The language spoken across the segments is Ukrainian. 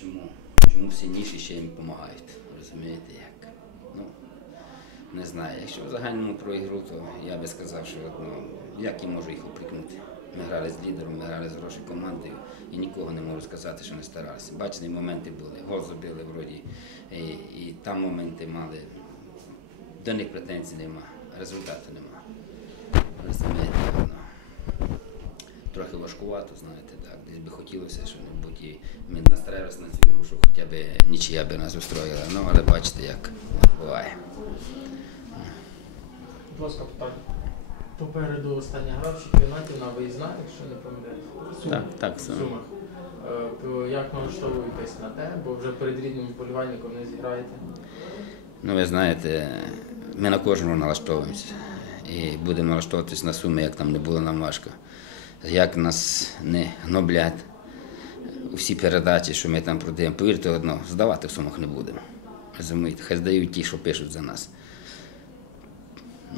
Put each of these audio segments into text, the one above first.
Чому? Чому сильніші ще їм допомагають? Розумієте як? Ну, не знаю. Якщо в загальному про ігру, то я би сказав, що ну, як я можу їх оприкнути. Ми грали з лідером, ми грали з хорошою командою і нікого не можу сказати, що не старалися. Бачите, моменти були. Гол забили вроді. І, і там моменти мали. До них претензій нема, результату нема. Розумієте, трохи важкувато, знаєте, так. Десь би хотілося і ми настраювалися на цю гру, що хоча б нічия би нас устроїла. Ну, але бачите, як буває. Будь ласка, питання. Попереду остання гра в чемпіонаті на виїзна, якщо не помиляюсь. Так, так, в все. Сумах. Е, то Як налаштовуєтесь на те, бо вже перед рідним вболівальником не зіграєте? Ну, ви знаєте, ми на кожного налаштовуємося. І будемо налаштовуватись на суми, як там не було нам важко. Як нас не гноблять усі передачі, що ми там продаємо. Повірте одно, здавати в сумах не будемо. Розумієте, хай здають ті, що пишуть за нас.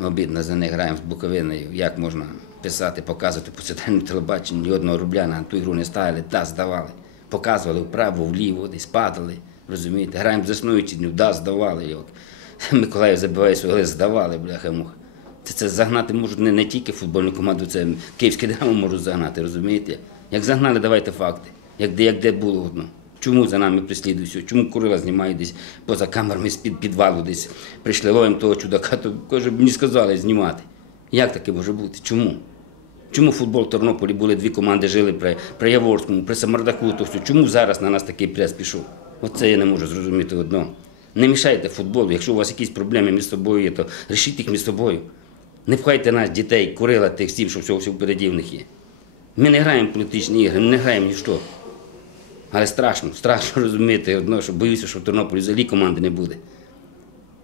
Обідно за них граємо з Буковиною. Як можна писати, показувати по центральному телебаченню, ні одного рубля на ту ігру не ставили, та здавали. Показували вправо, вліво, десь падали. Розумієте, граємо заснуючи дню, да, здавали. Його. Миколаїв забиває але здавали, бляха муха. Це, загнати можуть не, не тільки футбольну команду, це київське динамо можуть загнати, розумієте? Як загнали, давайте факти. Як де, як де було одно. Чому за нами прислідують? все? Чому Курила знімають десь поза камерами з-під підвалу, десь прийшли ловимо того чудака, то каже, мені сказали знімати. Як таке може бути? Чому? Чому футбол в Тернополі були дві команди, жили при, при Яворському, при Самардаку, то все. Чому зараз на нас такий прес пішов? Оце я не можу зрозуміти одно. Не мішайте футболу. Якщо у вас якісь проблеми між собою є, то рішіть їх між собою. Не пхайте нас, дітей, курила тих всіх, що всього впереді в них є. Ми не граємо в політичні ігри, ми не граємо ніщо. Але страшно, страшно розуміти одно, що боюся, що в Тернополі взагалі команди не буде.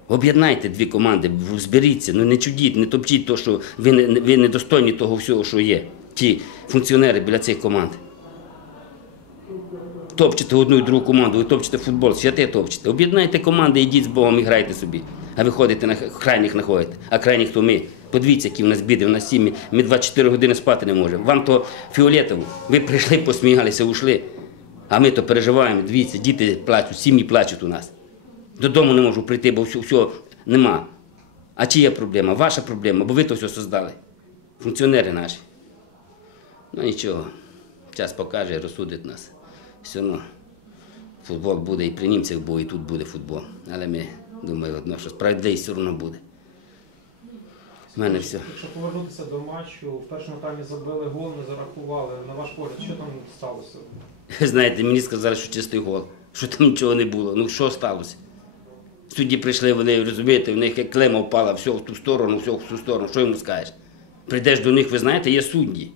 Об'єднайте дві команди, зберіться, ну не чудіть, не топчіть то, що ви не, ви недостойні того всього, що є. Ті функціонери біля цих команд. Топчете одну і другу команду, ви топчете футбол, святе топчете. Об'єднайте команди, йдіть з Богом і грайте собі. А ви ходите на крайніх знаходите. А крайніх то ми. Подивіться, які в нас біди, в нас сім'ї. Ми 24 години спати не можемо. Вам то фіолетово. Ви прийшли, посміялися, ушли. А ми то переживаємо. Дивіться, діти плачуть, сім'ї плачуть у нас. Додому не можу прийти, бо всього, нема. А чия проблема? Ваша проблема, бо ви то все создали. Функціонери наші. Ну нічого, час покаже, розсудить нас. Все одно футбол буде і при німцях був, і тут буде футбол. Але ми думаю, одно, що справедливість все одно буде. У мене все. Якщо повернутися до матчу, в першому таймі забили гол, не зарахували. На ваш погляд, що там сталося? Знаєте, мені сказали, що чистий гол, що там нічого не було. Ну що сталося? Судді прийшли, вони розумієте, в них як клема впала, все в ту сторону, все в ту сторону. Що йому скажеш? Прийдеш до них, ви знаєте, є судді,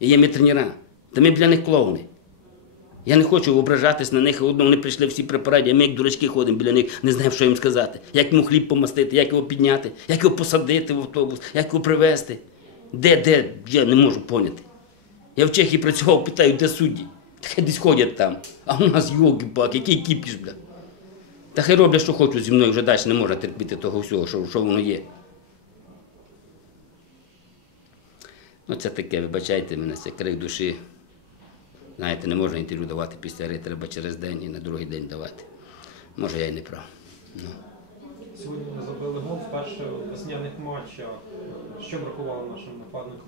і є ми тренера. Та ми для них клоуни. Я не хочу ображатись на них. Одно вони прийшли всі при параді, а ми як дурачки ходимо біля них, не знаємо, що їм сказати. Як йому хліб помастити, як його підняти, як його посадити в автобус, як його привезти. Де, де, я не можу поняти. Я в Чехії працював, питаю, де судді? Та хай десь ходять там. А у нас йоги пак який кіпіш, бля. Та хай роблять, що хочуть зі мною, вже далі не можна терпіти того всього, що, що воно є. Ну, це таке, вибачайте мене, це крик душі. Знаєте, не можна інтерв'ю давати після гри, треба через день і на другий день давати. Може, я й не прав. Ну. Сьогодні ми забили гол вперше у весняних матчах. Що бракувало нашим нападникам?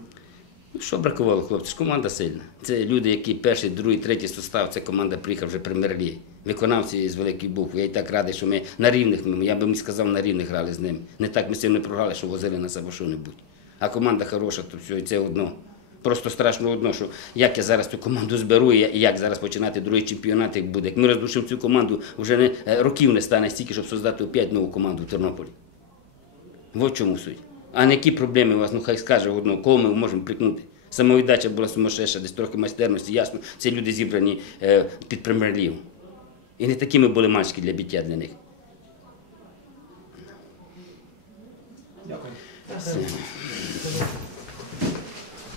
Ну, Що бракувало, хлопці? Ж команда сильна. Це люди, які перший, другий, третій состав, це команда приїхав вже прем'єр-ліги. Виконавці з великої букви. Я і так радий, що ми на рівних, я би мені сказав, на рівних грали з ними. Не так ми сильно програли, що возили нас або що-небудь. А команда хороша, то все, і це одно. Просто страшно одно, що як я зараз цю команду зберу, і як зараз починати другий чемпіонат, як буде. Як ми роздушимо цю команду, вже не, е, років не стане стільки, щоб создати опять нову команду в Тернополі. В чому суть. А не які проблеми у вас, ну хай скаже одно, кого ми можемо прикнути. Самовіддача була сумасшедша, десь трохи майстерності, ясно, це люди зібрані е, під прем'єр-лігу. І не такими були мальчики для биття для них. Дякую.